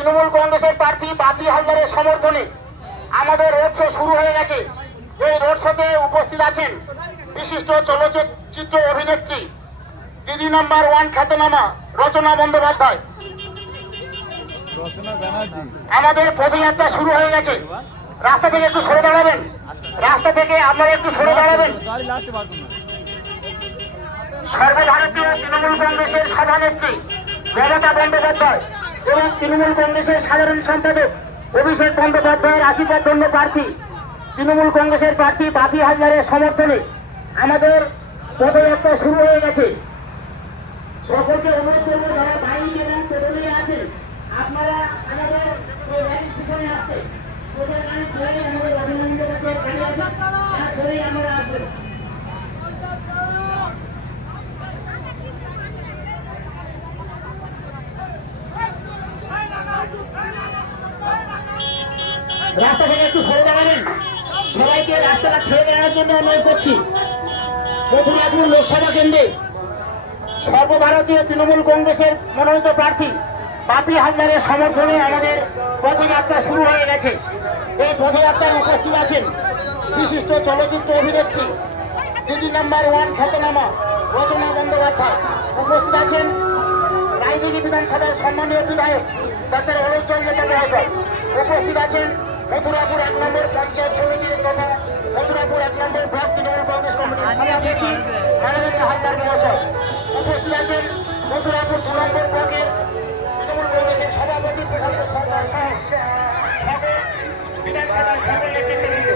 তৃণমূল কংগ্রেসের প্রার্থী বাপি হালদারের সমর্থনে আমাদের রোড শো শুরু হয়ে গেছে। এই রোড শোতে উপস্থিত আছেন বিশিষ্ট চলচ্চিত্র অভিনেত্রী দিদি নাম্বার 1 খ্যাতনামা রচনা বন্দ্যোপাধ্যায়। আমাদের পদযাত্রা শুরু হয়ে গেছে। রাস্তা থেকে একটু সরে দাঁড়াবেন, রাস্তা থেকে আপনারা একটু সরে দাঁড়াবেন। সর্বভারতীয় তৃণমূল কংগ্রেসের সভানেত্রী মমতা বন্দ্যোপাধ্যায় এবং তৃণমূল কংগ্রেসের সাধারণ সম্পাদক অভিষেক বন্দ্যোপাধ্যায়ের আশীর্বাদ ধন্য প্রার্থী তৃণমূল কংগ্রেসের প্রার্থী বাপি হালদারের সমর্থনে আমাদের পদযাত্রা শুরু হয়ে গেছে। সকলকে অনুরোধ করবো যারা বাইক এবং পেডেলে আছেন আপনারা আমাদের পিছনে আসছে আমাদের অভিনন্দন আমরা আসবেন। রাস্তা থেকে একটু সরে দাঁড়াবেন, সবাইকে রাস্তাটা ছেড়ে দেওয়ার জন্য অনুরোধ করছি। মথুরাপুর লোকসভা কেন্দ্রে সর্বভারতীয় তৃণমূল কংগ্রেসের মনোনীত প্রার্থী বাপি হালদারের সমর্থনে আমাদের পদযাত্রা শুরু হয়ে গেছে। এই পদযাত্রায় উপস্থিত আছেন বিশিষ্ট চলচ্চিত্র অভিনেত্রী দিদি নাম্বার 1 খ্যাতনামা রচনা বন্দ্যোপাধ্যায়। উপস্থিত আছেন রায়দিঘি বিধানসভার সম্মানীয় বিধায়ক ডক্টর অলোকচন্দ্র মহাশয়। উপস্থিত আছেন মথুরাপুর 1 নম্বর পঞ্চায়েত সমিতির তথা মথুরাপুর 1 নম্বর ব্লক তৃণমূল কংগ্রেস কমিটির সভাপতি মাননীয় হালদার মহাশয়। উপস্থিত আছেন মথুরাপুর 2 নম্বর ব্লকের তৃণমূল কংগ্রেসের সভাপতি প্রশান্ত সরকার সহ বিধানসভার সকল নেতৃত্ববৃন্দ।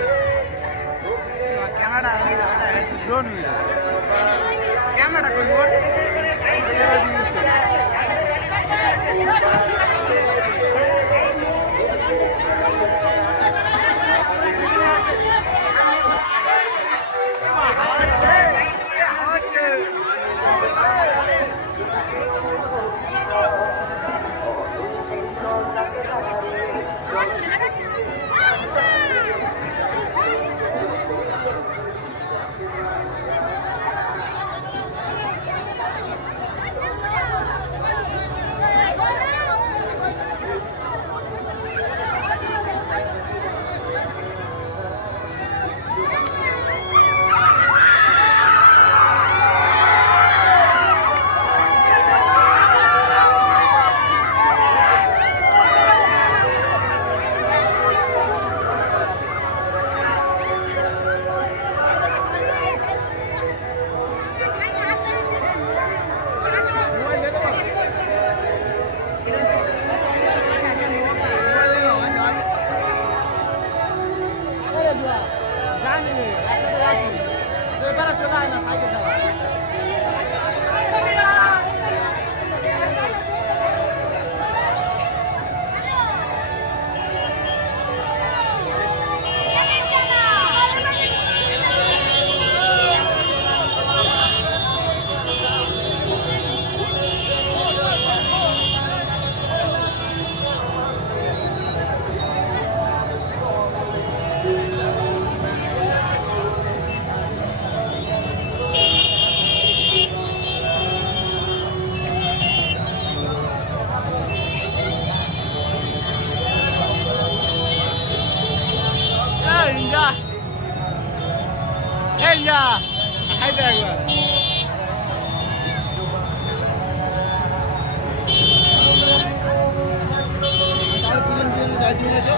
Ya, haydi একবার তাহলে 3 দিন যাই তুমি এসো।